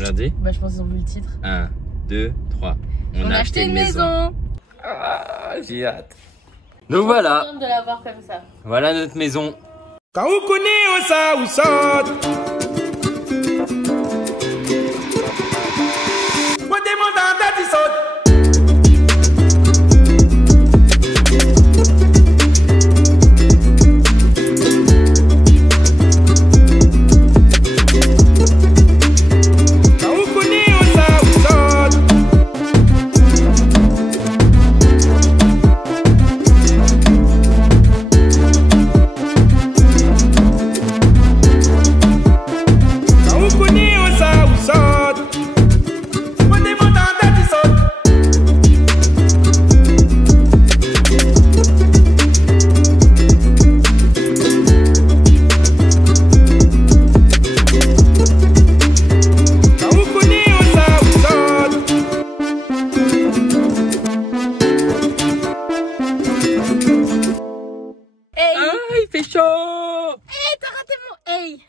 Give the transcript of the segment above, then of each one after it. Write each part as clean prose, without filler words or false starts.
Regardez. Bah, je pense qu'ils ont vu le titre. 1, 2, 3. On a acheté une maison. Ah, j'ai hâte. Donc voilà. Je de la voir comme ça. Voilà notre maison. Quand vous connaissez ça ou ça, moi demande en date ils sautent.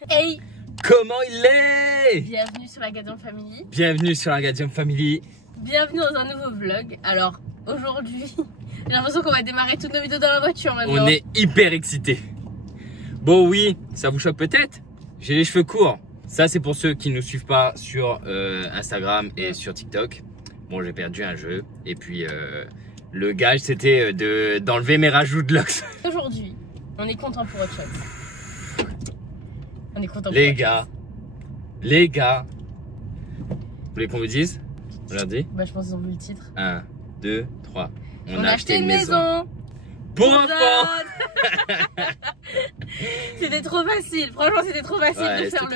Hey! Comment il est? Bienvenue sur la Gadian Family. Bienvenue sur la Gadian Family. Bienvenue dans un nouveau vlog. Alors, aujourd'hui, j'ai l'impression qu'on va démarrer toutes nos vidéos dans la voiture maintenant. On est hyper excités. Bon oui, ça vous choque peut-être. J'ai les cheveux courts. Ça c'est pour ceux qui ne nous suivent pas sur Instagram et sur TikTok. Bon, j'ai perdu un jeu. Et puis, le gage c'était d'enlever mes rajouts de locks. Aujourd'hui, on est content pour autre chose. On est content pour les gars, vous voulez qu'on vous dise? Regardez. Bah, je pense qu'ils ont vu le titre. 1, 2, 3. On a acheté une maison. Pour enfants. C'était trop facile. Franchement, c'était trop facile ouais, de faire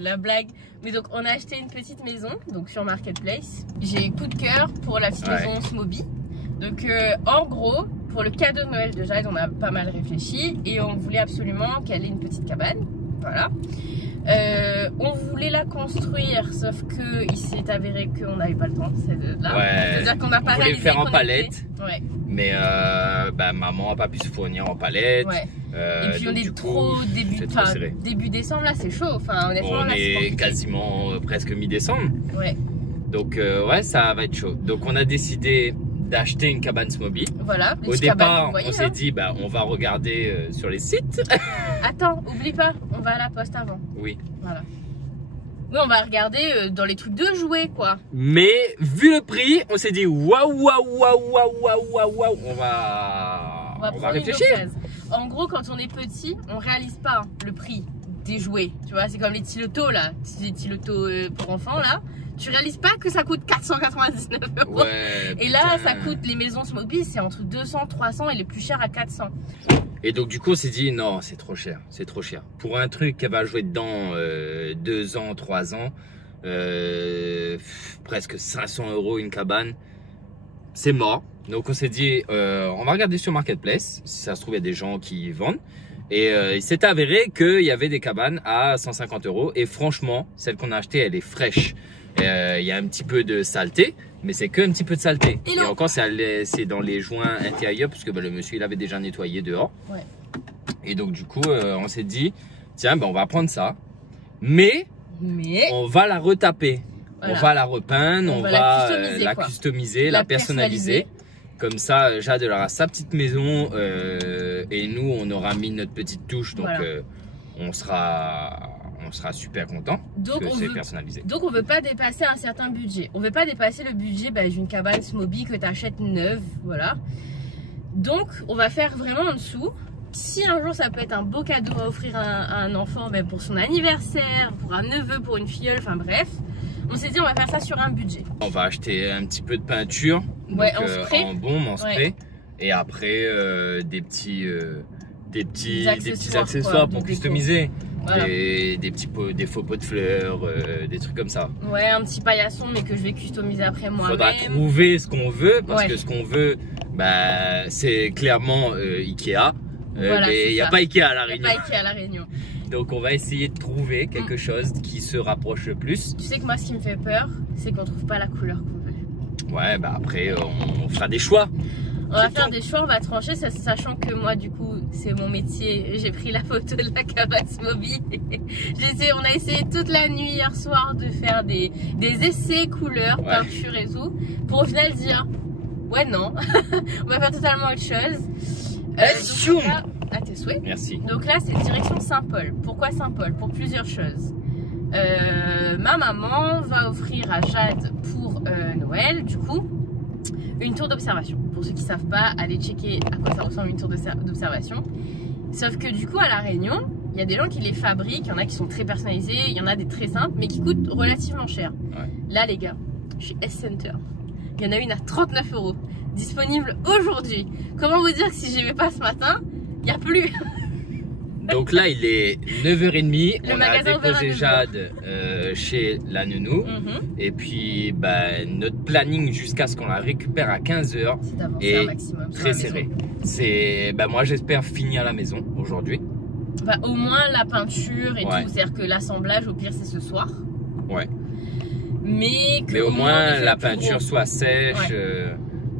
la blague. Mais donc, on a acheté une petite maison, donc sur Marketplace. J'ai coup de cœur pour la petite maison Smoby. Donc, en gros, pour le cadeau de Noël de Jade, on a pas mal réfléchi et on voulait absolument qu'elle ait une petite cabane. Voilà. On voulait la construire, sauf que il s'est avéré qu'on n'avait pas le temps. C'est-à-dire qu'on n'a pas réalisé. On voulait le faire en palette. Ouais. Mais bah, maman n'a pas pu se fournir en palette. Ouais. Et puis on est trop début décembre là, c'est chaud. Enfin, honnêtement, on là, est quasiment presque mi-décembre. Ouais. Donc ouais, ça va être chaud. Donc on a décidé d'acheter une cabane Smoby. Voilà. Au départ, on s'est dit bah on va regarder sur les sites. Attends, oublie pas, on va à la poste avant. Oui. Voilà. Oui, on va regarder dans les trucs de jouets quoi. Mais vu le prix, on s'est dit waouh, on va réfléchir. En gros, quand on est petit, on réalise pas le prix des jouets. Tu vois, c'est comme les Tilotos là, les Tilotos pour enfants là. Tu réalises pas que ça coûte 499 €. Ouais, et là, ça coûte, les maisons Smoby, c'est entre 200, 300 et les plus chères à 400. Et donc du coup on s'est dit non, c'est trop cher, c'est trop cher. Pour un truc qui va jouer dedans 2 ans, 3 ans, presque 500 € une cabane, c'est mort. Donc on s'est dit on va regarder sur Marketplace, si ça se trouve il y a des gens qui vendent. Et il s'est avéré qu'il y avait des cabanes à 150 € et franchement celle qu'on a achetée elle est fraîche. Il y a un petit peu de saleté, mais c'est qu'un petit peu de saleté. Et encore c'est dans les joints intérieurs parce que bah, le monsieur il avait déjà nettoyé dehors. Ouais. Et donc du coup on s'est dit tiens bah, on va prendre ça, mais on va la retaper. Voilà. On va la repeindre, on va la customiser, la personnaliser. Comme ça Jade aura sa petite maison et nous on aura mis notre petite touche, donc voilà. On sera super content parce que c'est personnalisé. Donc on veut pas dépasser un certain budget. On veut pas dépasser le budget d'une cabane Smoby que tu achètes neuve, voilà. Donc on va faire vraiment en dessous. Si un jour ça peut être un beau cadeau à offrir à un enfant, ben pour son anniversaire, pour un neveu, pour une filleule, enfin bref. On s'est dit on va faire ça sur un budget. On va acheter un petit peu de peinture, ouais, donc, en spray, en baume, en spray, ouais. Et après des petits accessoires pour customiser. Voilà. Des faux pots de fleurs, des trucs comme ça. Ouais, un petit paillasson mais que je vais customiser après moi-même. Faudra trouver ce qu'on veut parce que ce qu'on veut, bah, c'est clairement Ikea. Voilà, mais il n'y a pas Ikea à La Réunion. Il n'y a pas Ikea à La Réunion. Donc on va essayer de trouver quelque chose qui se rapproche le plus. Tu sais que moi ce qui me fait peur, c'est qu'on trouve pas la couleur qu'on veut. Ouais, bah après on fera des choix. On va faire des choix, on va trancher, sachant que moi du coup c'est mon métier, j'ai pris la photo de la cabane Smoby. On a essayé toute la nuit hier soir de faire des essais couleurs, peinture et tout, pour au final dire ouais non, on va faire totalement autre chose. Donc là, à tes souhaits. Merci. Donc là c'est direction Saint-Paul. Pourquoi Saint-Paul? Pour plusieurs choses. Ma maman va offrir à Jade pour Noël du coup une tour d'observation. Pour ceux qui ne savent pas, allez checker à quoi ça ressemble une tour d'observation. Sauf que du coup à La Réunion, il y a des gens qui les fabriquent, il y en a qui sont très personnalisés, il y en a des très simples, mais qui coûtent relativement cher. Ouais. Là les gars, je suis S-Center. Il y en a une à 39 €, disponible aujourd'hui. Comment vous dire que si j'y vais pas ce matin, il n'y a plus. Donc là, il est 9h30. Le on a déposé Jade chez la nounou. Et puis, notre planning jusqu'à ce qu'on la récupère à 15h est très serré. Moi, j'espère finir la maison aujourd'hui. Au moins la peinture et tout. C'est-à-dire que l'assemblage, au pire, c'est ce soir. Ouais. Mais au moins la peinture soit sèche,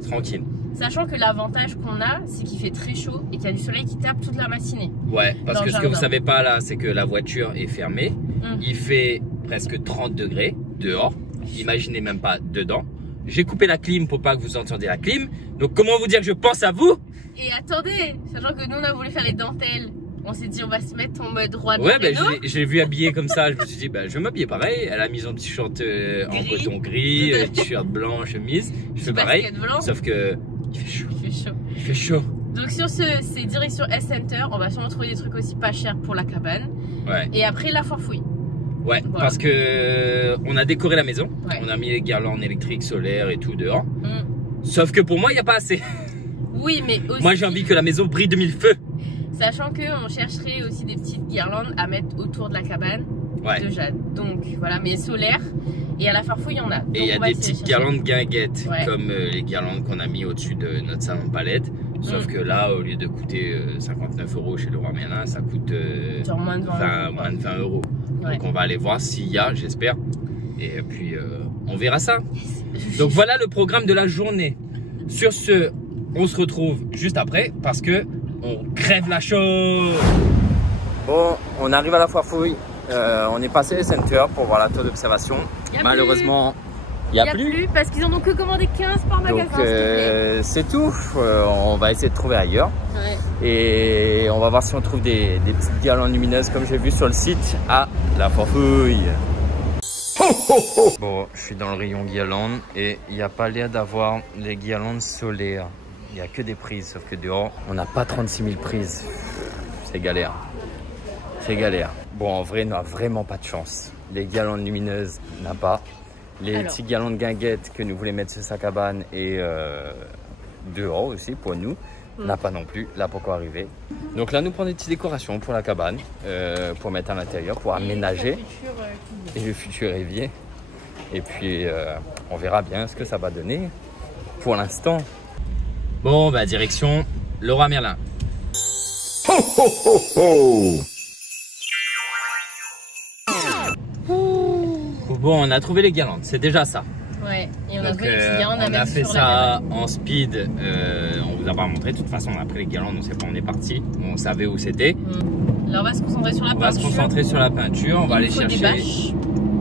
tranquille. Sachant que l'avantage qu'on a, c'est qu'il fait très chaud et qu'il y a du soleil qui tape toute la matinée. Ouais, parce que ce que vous savez pas là, c'est que la voiture est fermée. Il fait presque 30 degrés dehors. Imaginez même pas dedans. J'ai coupé la clim pour pas que vous entendiez la clim. Donc comment vous dire que je pense à vous? Et attendez, sachant que nous on a voulu faire les dentelles. On s'est dit on va se mettre en mode roi de je l'ai vu habillé comme ça. Je me suis dit je vais m'habiller pareil. Elle a mis son petit short en coton gris, t-shirt blanc, chemise. Je fais pareil. Sauf que il fait chaud. Il fait chaud. Donc sur c'est direction S-Center. On va sûrement trouver des trucs aussi pas chers pour la cabane. Ouais. Et après la foire fouille. Ouais, voilà. Parce que on a décoré la maison. On a mis les guirlandes électriques, solaires et tout dehors. Sauf que pour moi, il n'y a pas assez. Oui, mais aussi... Moi, j'ai envie que la maison brille de mille feux. Sachant qu'on chercherait aussi des petites guirlandes à mettre autour de la cabane de Jade. Donc voilà, mais solaire. Et à la Farfouille, il y en a. Donc, et il y a des petites guirlandes guinguettes, comme les guirlandes qu'on a mis au-dessus de notre salon de palette. Sauf que là, au lieu de coûter 59 € chez Leroy Merlin, ça coûte moins de 20 €. Donc on va aller voir s'il y a, j'espère. Et puis on verra ça. Donc voilà le programme de la journée. Sur ce, on se retrouve juste après parce que on crève la chose. Bon, on arrive à la foire fouille. On est passé au center pour voir la tour d'observation. Malheureusement, il n'y a plus parce qu'ils en ont que commandé 15 par magasin. Donc c'est tout. On va essayer de trouver ailleurs. Et on va voir si on trouve des petites guirlandes lumineuses comme j'ai vu sur le site à la foire fouille. Bon, je suis dans le rayon guirlande et il n'y a pas l'air d'avoir les guirlandes solaires. Il n'y a que des prises, sauf que dehors, on n'a pas 36 000 prises. C'est galère. C'est galère. Bon, en vrai, on n'a vraiment pas de chance. Les guirlandes lumineuses, on n'a pas. Les petites guirlandes guinguettes que nous voulions mettre sur sa cabane et dehors aussi pour nous, n'a pas non plus. Là, pourquoi arriver? Donc là, nous prenons des petites décorations pour la cabane, pour mettre à l'intérieur, pour aménager. Et le futur évier. Et puis, on verra bien ce que ça va donner pour l'instant. Bon, direction Leroy Merlin. Ho, ho, ho, ho. Bon, on a trouvé les guirlandes, c'est déjà ça. Ouais, et on a trouvé les petites guirlandes à mettre. On a fait ça en speed, on vous a pas montré. De toute façon, on a pris les guirlandes, on sait pas où on est parti. On savait où c'était. Là, on va se concentrer sur la peinture. On va se concentrer sur la peinture, on va aller chercher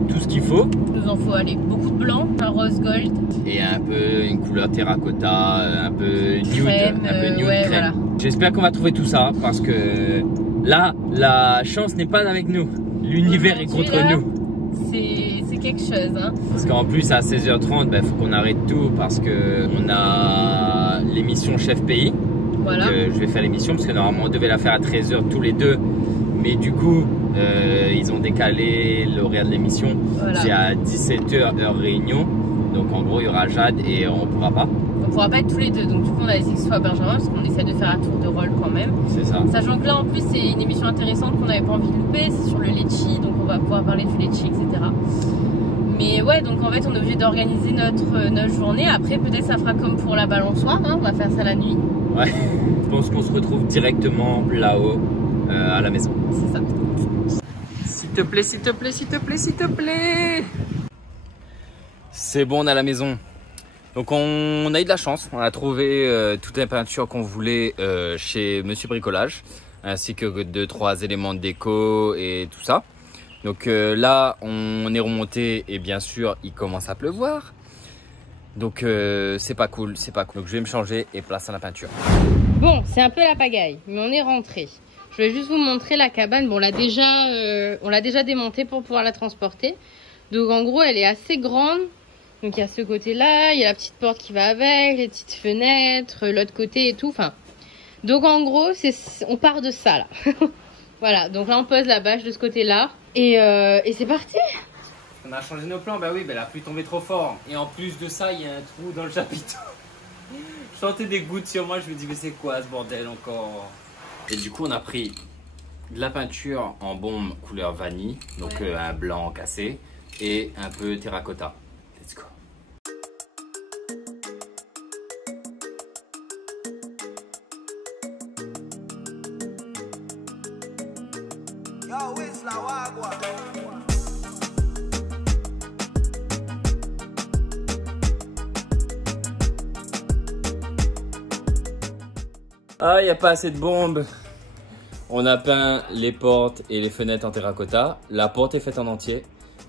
tout ce qu'il faut. Il nous en faut un coup de blanc, un rose gold. Et un peu une couleur terracotta, un peu nude, crème, crème. Voilà. J'espère qu'on va trouver tout ça parce que là, la chance n'est pas avec nous. L'univers est contre nous. C'est quelque chose. Hein. Parce qu'en plus, à 16h30, il faut qu'on arrête tout parce qu'on a l'émission Chef Pays. Voilà. Donc, je vais faire l'émission parce que normalement, on devait la faire à 13h tous les deux. Mais du coup, ils ont décalé l'horaire de l'émission. Voilà. C'est à 17h heure Réunion. Donc en gros, il y aura Jade et on pourra pas. On pourra pas être tous les deux. Donc du coup, on a essayé que ce soit Benjamin parce qu'on essaie de faire un tour de rôle quand même. C'est ça. Sachant que là, en plus, c'est une émission intéressante qu'on n'avait pas envie de louper. C'est sur le litchi, donc on va pouvoir parler du litchi, etc. Mais ouais, donc en fait, on est obligé d'organiser notre journée. Après, peut-être ça fera comme pour la balançoire. Hein. On va faire ça la nuit. Ouais. Je pense qu'on se retrouve directement là-haut à la maison. C'est ça. S'il te plaît, s'il te plaît, s'il te plaît, s'il te plaît. C'est bon, on est à la maison. Donc on a eu de la chance, on a trouvé toutes les peintures qu'on voulait chez Monsieur Bricolage, ainsi que 2-3 éléments de déco et tout ça. Donc là on est remonté et bien sûr il commence à pleuvoir. Donc c'est pas cool, c'est pas cool. Donc je vais me changer et place à la peinture. Bon, c'est un peu la pagaille, mais on est rentré. Je vais juste vous montrer la cabane. Bon, on l'a déjà démontée pour pouvoir la transporter. Donc en gros elle est assez grande. Donc il y a ce côté-là, il y a la petite porte qui va avec, les petites fenêtres, l'autre côté et tout. Enfin, donc en gros, on part de ça là. Voilà, donc là on pose la bâche de ce côté-là et c'est parti. On a changé nos plans, bah oui, bah la pluie tombait trop fort. Et en plus de ça, il y a un trou dans le chapiteau. Je sentais des gouttes sur moi, je me dis mais c'est quoi ce bordel encore? Et du coup on a pris de la peinture en bombe couleur vanille, donc un blanc cassé et un peu terracotta. Let's go. Yo, it's la wagwa. Ah, il n'y a pas assez de bombes. On a peint les portes et les fenêtres en terracotta. La porte est faite en entier.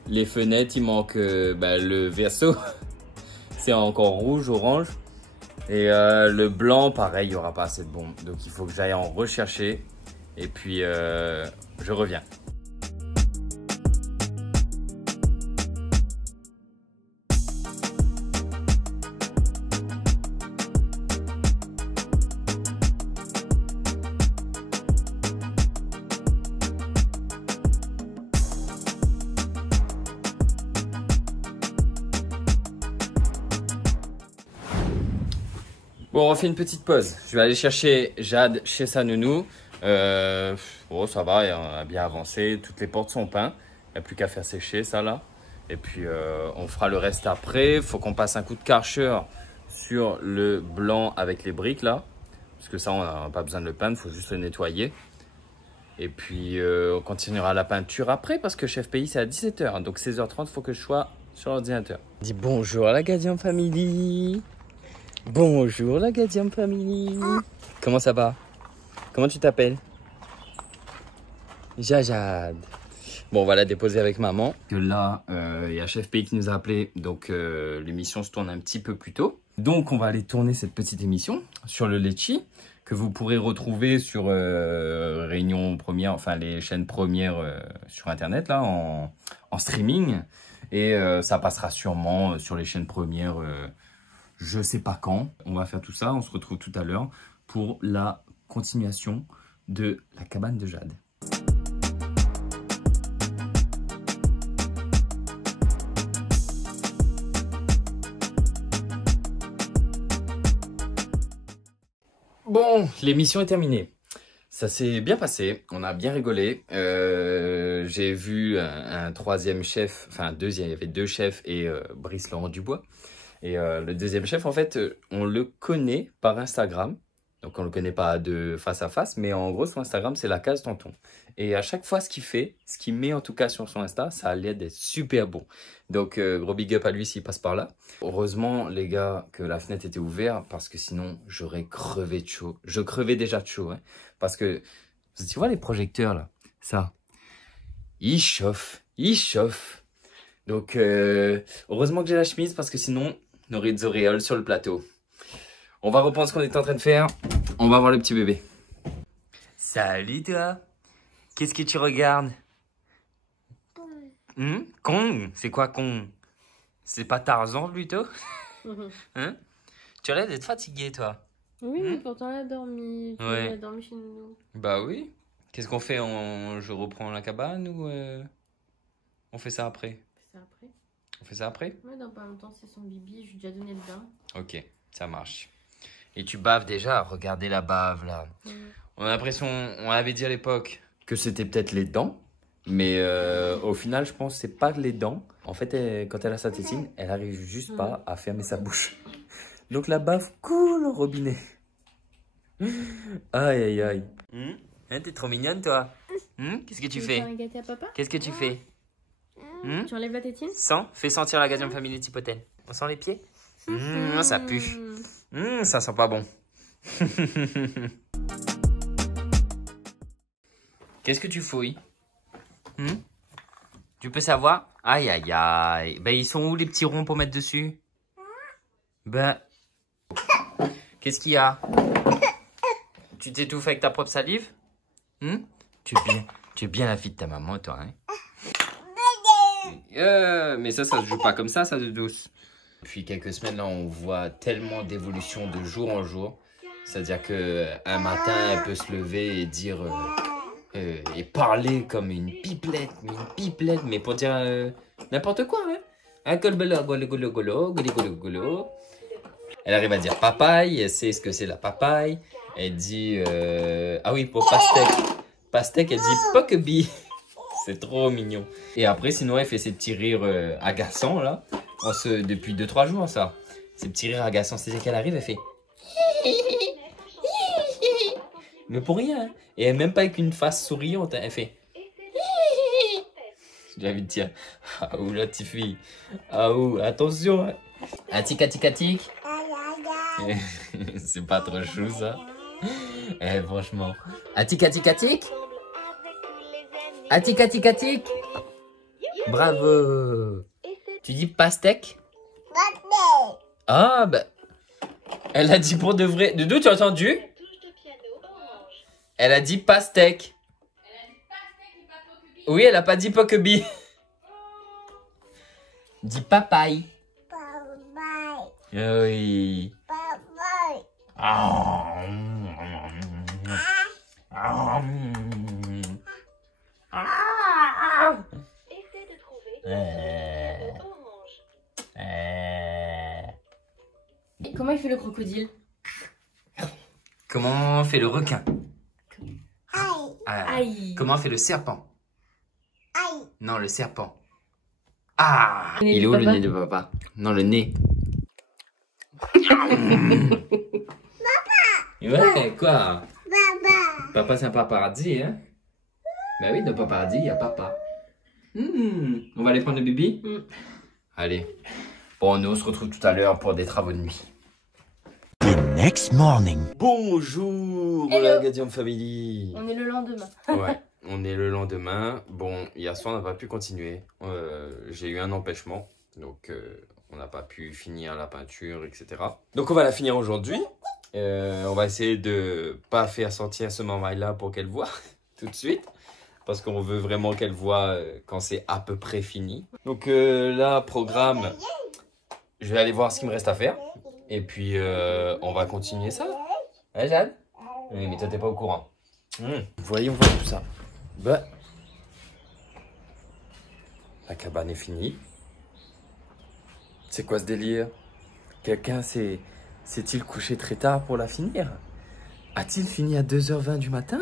Les fenêtres, il manque le verso. C'est encore rouge, orange. Et le blanc, pareil, il n'y aura pas assez de bombes. Donc il faut que j'aille en rechercher. Et puis, je reviens. Bon, on refait une petite pause. Je vais aller chercher Jade chez sa nounou. Bon, ça va, on a bien avancé. Toutes les portes sont peintes. Il n'y a plus qu'à faire sécher ça là. Et puis, on fera le reste après. Il faut qu'on passe un coup de Karcher sur le blanc avec les briques là. Parce que ça, on n'a pas besoin de le peindre. Il faut juste le nettoyer. Et puis, on continuera la peinture après parce que Chef Pays, c'est à 17 h. Donc, 16 h 30, il faut que je sois sur l'ordinateur. Dis bonjour à la Gadium Family. Bonjour la Gadium Family. Comment ça va? Comment tu t'appelles? Jajad. Bon, on va la déposer avec maman. Que là, il y a Chef Pays qui nous a appelé. Donc, l'émission se tourne un petit peu plus tôt. Donc, on va aller tourner cette petite émission sur le Litchi que vous pourrez retrouver sur Réunion Première, enfin les chaînes premières sur Internet, là, en streaming. Et ça passera sûrement sur les chaînes premières. Je sais pas quand. On va faire tout ça. On se retrouve tout à l'heure pour la continuation de la cabane de Jade. Bon, l'émission est terminée. Ça s'est bien passé. On a bien rigolé. J'ai vu un troisième chef, enfin deuxième. Il y avait deux chefs et Brice Laurent Dubois. Et le deuxième chef, en fait, on le connaît par Instagram. Donc, on ne le connaît pas de face à face. Mais en gros, sur Instagram, c'est la case tonton. Et à chaque fois, ce qu'il met en tout cas sur son Insta, ça a l'air d'être super bon. Donc, gros big up à lui s'il passe par là. Heureusement, les gars, que la fenêtre était ouverte. Parce que sinon, j'aurais crevé de chaud. Je crevais déjà de chaud. Hein, parce que, tu vois les projecteurs là, ça, ils chauffent. Ils chauffent. Donc, heureusement que j'ai la chemise parce que sinon... on aurait des auréoles sur le plateau. On va reprendre ce qu'on est en train de faire. On va voir le petit bébé. Salut toi. Qu'est-ce que tu regardes? Kong? C'est quoi Kong? C'est pas Tarzan plutôt? Hein? Tu as l'air d'être fatigué toi. Oui, mais pourtant elle a dormi. Ouais. Elle a dormi chez nous. Bah oui. Qu'est-ce qu'on fait? Je reprends la cabane ou on fait ça après? C'est après. On fait ça après? Ouais, dans pas longtemps, c'est son bibi. Je lui ai déjà donné le bain. Ok, ça marche. Et tu baves déjà? Regardez la bave là. On a l'impression, on avait dit à l'époque que c'était peut-être les dents. Mais au final, je pense que c'est pas les dents. En fait, quand elle a sa tétine, elle arrive juste pas à fermer sa bouche. Donc la bave coule au robinet. Aïe aïe aïe. Hein, t'es trop mignonne toi. Qu'est-ce que tu fais? Tu veux gâter à papa? Qu'est-ce que tu fais? Tu enlèves la tétine? Sens, fais sentir la Gadium Family Tipotène. On sent les pieds? Ça pue. Ça sent pas bon. Qu'est-ce que tu fouilles? Tu peux savoir? Aïe, aïe, aïe. Ben, ils sont où les petits ronds pour mettre dessus? Ben, qu'est-ce qu'il y a? Tu t'étouffes avec ta propre salive? Tu es bien la fille de ta maman, toi, hein? Mais ça se joue pas comme ça de douce. Depuis quelques semaines, là, on voit tellement d'évolution de jour en jour. C'est-à-dire qu'un matin, elle peut se lever et dire... et parler comme une pipelette, mais pour dire n'importe quoi, hein. Elle arrive à dire papaye, elle sait ce que c'est la papaye. Elle dit, ah oui, pour pastèque, elle dit pokebi. C'est trop mignon. Et après, sinon, elle fait ses petits rires agaçants, là. Depuis 2-3 jours, ça. Ces petits rires agaçants, c'est-à-dire qu'elle arrive, elle fait... Mais pour rien. Et elle même pas avec une face souriante. Elle fait... J'ai envie de dire... Ah ou la petite fille. Ah ou attention. Hein. Atic. C'est pas trop chou ça. Franchement. Atic. Atic. Bravo. Tu dis pastèque? Ah bah... Elle a dit pour de vrai. Doudou, tu as entendu? Elle a dit pastèque. Oui, elle a pas dit pokebi. Dis papaye. Oui. Essaie de trouver orange. Comment il fait le crocodile? Comment fait le requin? Aïe. Comment fait le serpent? Non, le serpent. Il est où le nez de papa? Non, le nez. Ouais, quoi? Papa, c'est un paparazzi, hein? Bah oui, dans paparazzi, il y a papa. On va aller prendre le bibi? Allez. Bon, nous, on se retrouve tout à l'heure pour des travaux de nuit. The next morning. Bonjour, la Gadium Family. On est le lendemain. Ouais, on est le lendemain. Bon, hier soir, on n'a pas pu continuer. J'ai eu un empêchement. Donc, on n'a pas pu finir la peinture, etc. Donc, on va la finir aujourd'hui. On va essayer de pas faire sortir ce moment-là pour qu'elle voit tout de suite. Parce qu'on veut vraiment qu'elle voit quand c'est à peu près fini. Donc, là, programme, je vais aller voir ce qu'il me reste à faire. Et puis, on va continuer ça. Ouais, Jade? Oui, mais toi, t'es pas au courant. Vous voyez, on voit tout ça. Bah, la cabane est finie. C'est quoi ce délire? Quelqu'un s'est-il couché très tard pour la finir? A-t-il fini à 2h20 du matin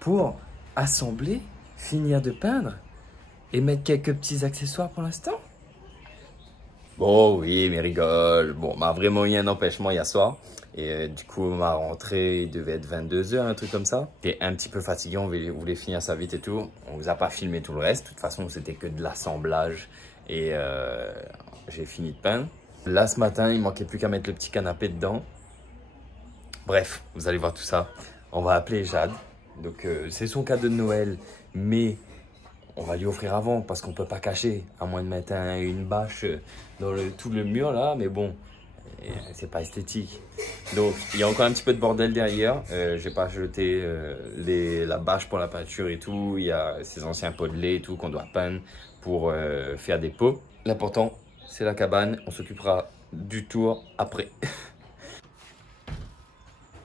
pour assembler, finir de peindre et mettre quelques petits accessoires pour l'instant? Bon, oui, mais rigole. Bon, on m'a vraiment eu un empêchement hier soir. Et du coup, ma rentrée il devait être 22h, un truc comme ça. J'étais un petit peu fatigué, on voulait finir ça vite et tout. On vous a pas filmé tout le reste. De toute façon, c'était que de l'assemblage. Et j'ai fini de peindre. Là, ce matin, il manquait plus qu'à mettre le petit canapé dedans. Bref, vous allez voir tout ça. On va appeler Jade. Donc, c'est son cadeau de Noël. Mais... on va lui offrir avant parce qu'on peut pas cacher, à moins de mettre une bâche dans tout le mur là, mais bon, c'est pas esthétique. Donc il y a encore un petit peu de bordel derrière. J'ai pas jeté la bâche pour la peinture et tout. Il y a ces anciens pots de lait et tout qu'on doit peindre pour faire des pots. L'important, c'est la cabane. On s'occupera du tour après.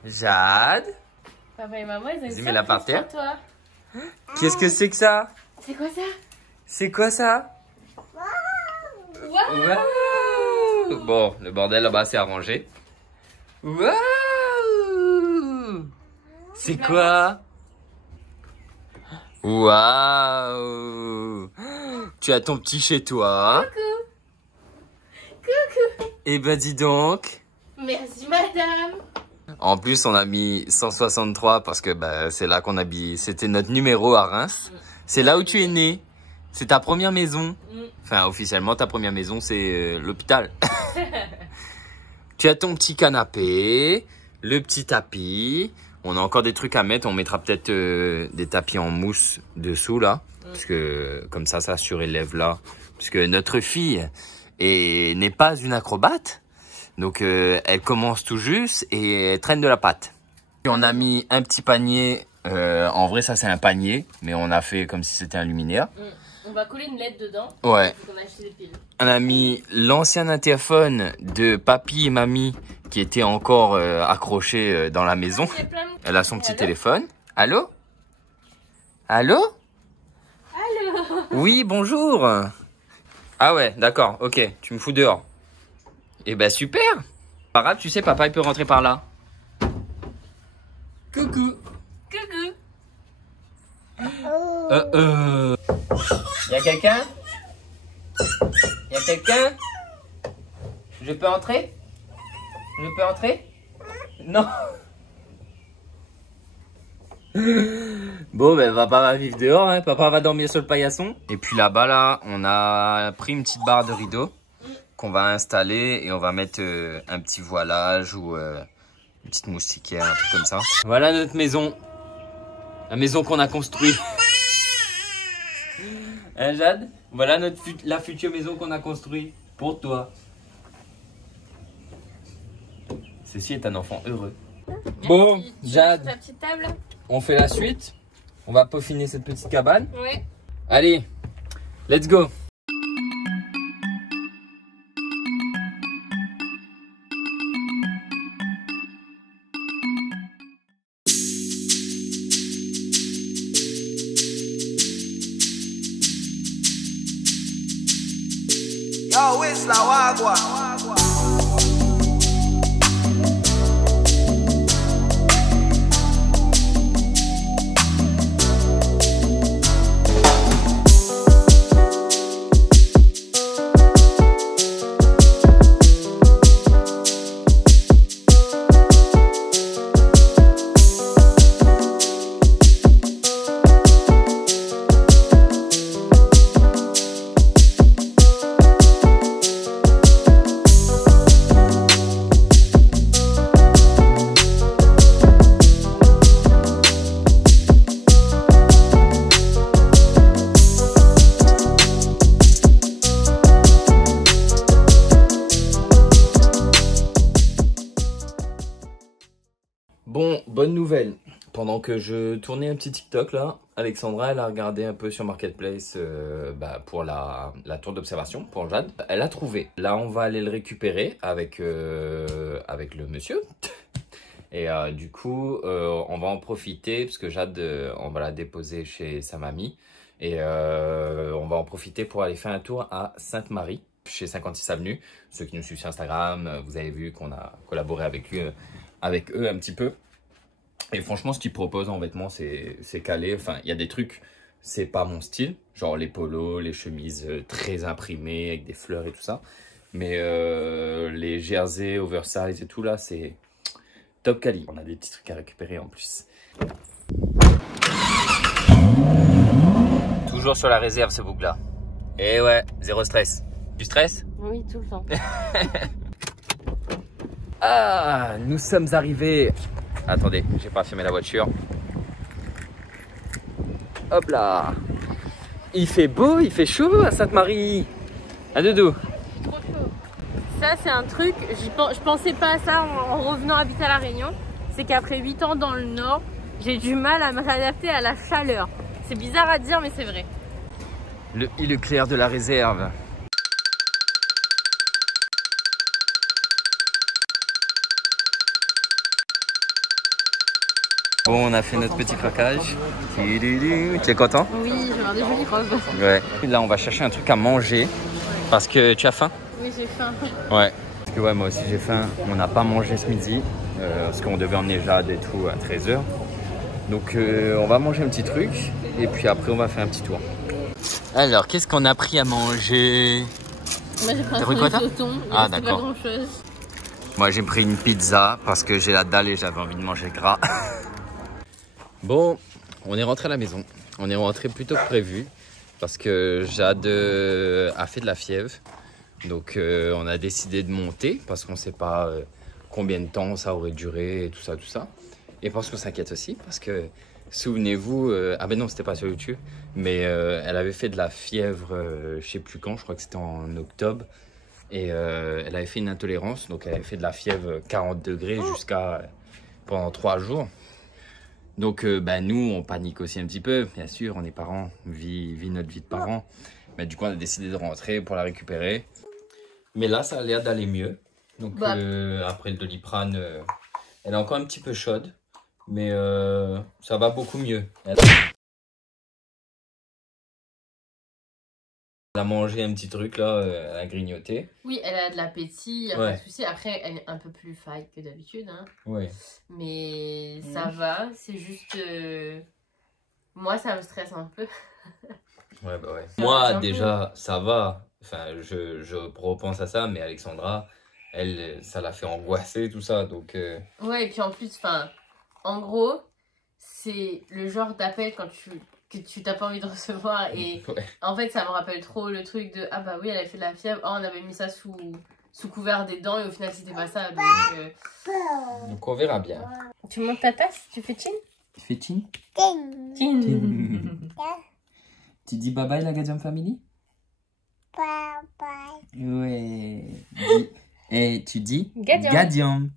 Jade, Papa et maman, ils ont une vas-y, mets-la par surprise terre. pour toi. Qu'est-ce que c'est que ça? C'est quoi ça? C'est quoi ça? Waouh! Waouh! Bon, le bordel là-bas c'est arrangé. Waouh! C'est quoi? Waouh! Tu as ton petit chez toi. Coucou! Eh ben dis donc. Merci madame! En plus on a mis 163 parce que bah, c'est là qu'on habite. C'était notre numéro à Reims. C'est là où tu es né. C'est ta première maison. Enfin, officiellement, ta première maison, c'est l'hôpital. Tu as ton petit canapé, le petit tapis. On a encore des trucs à mettre. On mettra peut-être des tapis en mousse dessous là. Parce que comme ça surélève là. Parce que notre fille n'est pas une acrobate. Donc elle commence tout juste et elle traîne de la patte. Et on a mis un petit panier. En vrai ça c'est un panier. Mais on a fait comme si c'était un luminaire. On va coller une lettre dedans. Ouais. On a acheté des piles. On a mis l'ancien interphone de papy et mamie qui était encore accroché dans la maison. Elle a son petit téléphone. Allô? Allô? Allô? Oui, bonjour. Ah ouais, d'accord, ok. Tu me fous dehors. Eh ben super. Pas grave, tu sais, papa il peut rentrer par là. Coucou. Coucou. Y a quelqu'un? Y a quelqu'un? Je peux entrer? Je peux entrer? Non. Bon, ben papa va vivre dehors, hein. Papa va dormir sur le paillasson. Et puis là-bas, là, on a pris une petite barre de rideau qu'on va installer et on va mettre un petit voilage ou une petite moustiquaire, un truc comme ça. Voilà notre maison. La maison qu'on a construite. Hein, Jade? Voilà la future maison qu'on a construite pour toi. Ceci est un enfant heureux. Bon, Jade, Ta petite table. on fait la suite. On va peaufiner cette petite cabane. Ouais. Allez, let's go. Yo, it's la wagwa. Bon, bonne nouvelle. Pendant que je tournais un petit TikTok là, Alexandra elle a regardé un peu sur Marketplace pour la tour d'observation pour Jade. Elle a trouvé. Là on va aller le récupérer avec le monsieur. Et du coup on va en profiter parce que Jade on va la déposer chez sa mamie. Et on va en profiter pour aller faire un tour à Sainte-Marie chez 56 Avenue. Ceux qui nous suivent sur Instagram, vous avez vu qu'on a collaboré avec eux un petit peu. Et franchement, ce qu'ils proposent en vêtements, c'est calé. Enfin, il y a des trucs, c'est pas mon style. Genre les polos, les chemises très imprimées avec des fleurs et tout ça. Mais les jerseys oversize et tout là, c'est top quali. On a des petits trucs à récupérer en plus. Toujours sur la réserve ce bouc là. Et ouais, zéro stress. Du stress? Oui, tout le temps. Ah, nous sommes arrivés. Attendez, j'ai pas fermé la voiture. Hop là. Il fait beau, il fait chaud à Sainte-Marie. À Doudou. Trop chaud. Ça, c'est un truc, je pensais pas à ça en revenant habiter à La Réunion. C'est qu'après 8 ans dans le Nord, j'ai du mal à me réadapter à la chaleur. C'est bizarre à dire, mais c'est vrai. Le île clair de la réserve. Bon, on a fait notre petit craquage. Tu es content? Oui, je vais avoir des jolies robes. Ouais. Là, on va chercher un truc à manger. Parce que tu as faim? Oui, j'ai faim. Ouais. Parce que ouais, moi aussi j'ai faim. On n'a pas mangé ce midi. Parce qu'on devait emmener Jade et tout à 13 h. Donc on va manger un petit truc. Et puis après, on va faire un petit tour. Alors, qu'est-ce qu'on a pris à manger? Moi, j'ai pris T'as pris quoi, toi? Ah, pas d'accord. grand chose. Moi, j'ai pris une pizza parce que j'ai la dalle et j'avais envie de manger gras. Bon, on est rentré à la maison. On est rentré plus tôt que prévu parce que Jade a fait de la fièvre. Donc on a décidé de monter parce qu'on ne sait pas combien de temps ça aurait duré et tout ça, tout ça. Et parce qu'on s'inquiète aussi parce que, souvenez-vous, ah ben non, c'était pas sur YouTube, mais elle avait fait de la fièvre, je sais plus quand, je crois que c'était en octobre. Et elle avait fait une intolérance, donc elle avait fait de la fièvre 40 degrés jusqu'à pendant 3 jours. Donc bah, nous, on panique aussi un petit peu, bien sûr, on est parents, on vit notre vie de parents. Mais du coup, on a décidé de rentrer pour la récupérer. Mais là, ça a l'air d'aller mieux. Donc après le Doliprane, elle est encore un petit peu chaude. Mais ça va beaucoup mieux. Elle a mangé un petit truc là, elle a grignoté. Oui, elle a de l'appétit, y a pas de souci. Après, elle est un peu plus faille que d'habitude. Hein. Ouais. Mais ça va, c'est juste... Moi, ça me stresse un peu. Ouais, bah ouais. Moi, déjà, ça va. Enfin, je repense à ça, mais Alexandra, elle, ça l'a fait angoisser, tout ça. Donc, Ouais, et puis en plus, enfin... En gros, c'est le genre d'appel que tu t'as pas envie de recevoir. Et en fait, ça me rappelle trop le truc de ah bah oui, elle a fait de la fièvre. Oh, on avait mis ça sous couvert des dents et au final, c'était pas ça. Donc on verra bien. Tu montes ta tasse? Tu fais chin? Tu fais chin? Chin. Tu dis bye bye la Gadium Family? Bye bye. Ouais. Et tu dis Gadium. Gadium.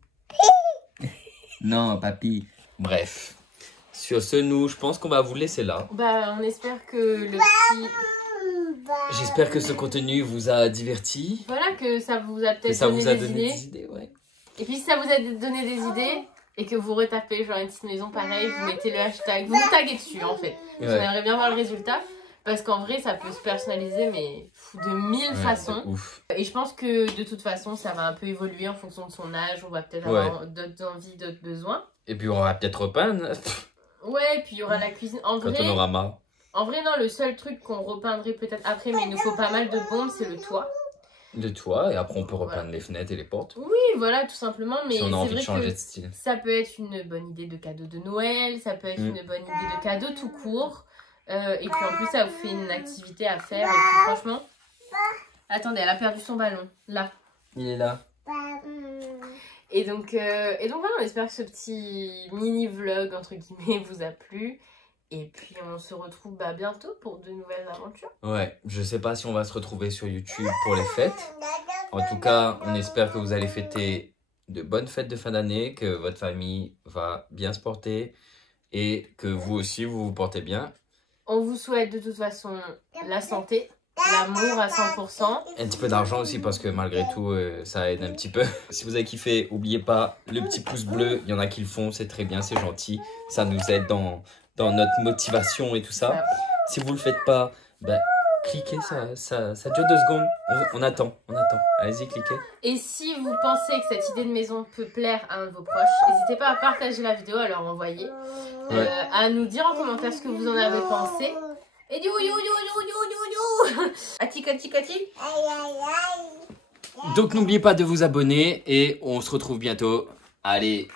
Non, papy. Bref. Sur ce, nous, je pense qu'on va vous laisser là. Bah, on espère que le petit... J'espère que ce contenu vous a diverti. Voilà, que ça vous a peut-être donné des idées. Ouais. Et puis, si ça vous a donné des idées et que vous retapez genre une petite maison pareille, vous mettez le hashtag, vous taguez dessus en fait. Ouais. J'aimerais bien voir le résultat. Parce qu'en vrai, ça peut se personnaliser, mais de 1000 façons. Ouf. Et je pense que de toute façon, ça va un peu évoluer en fonction de son âge. On va peut-être avoir d'autres envies, d'autres besoins. Et puis on va peut-être repeindre. Ouais, puis il y aura la cuisine. En Quand vrai, on aura marre. En vrai, non, le seul truc qu'on repeindrait peut-être après, mais il nous faut pas mal de bombes, c'est le toit. Le toit, et après on peut repeindre les fenêtres et les portes. Oui, voilà, tout simplement. Mais si on a envie de changer que de style. Ça peut être une bonne idée de cadeau de Noël, ça peut être une bonne idée de cadeau tout court. Et puis en plus, ça vous fait une activité à faire. Et puis franchement... Attendez, elle a perdu son ballon. Là. Il est là. Et donc voilà, on espère que ce petit mini-vlog, entre guillemets, vous a plu. Et puis on se retrouve bientôt pour de nouvelles aventures. Ouais, je sais pas si on va se retrouver sur YouTube pour les fêtes. En tout cas, on espère que vous allez fêter de bonnes fêtes de fin d'année, que votre famille va bien se porter et que vous aussi, vous vous portez bien. On vous souhaite de toute façon la santé, l'amour à 100%. Un petit peu d'argent aussi parce que malgré tout, ça aide un petit peu. Si vous avez kiffé, n'oubliez pas le petit pouce bleu. Il y en a qui le font, c'est très bien, c'est gentil. Ça nous aide dans notre motivation et tout ça. Si vous le faites pas, cliquez, ça dure 2 secondes. On attend. Allez-y, cliquez. Et si vous pensez que cette idée de maison peut plaire à un de vos proches, n'hésitez pas à partager la vidéo, à leur envoyer. À nous dire en commentaire ce que vous en avez pensé. Et Ati. Donc n'oubliez pas de vous abonner et on se retrouve bientôt. Allez,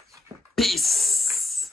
peace.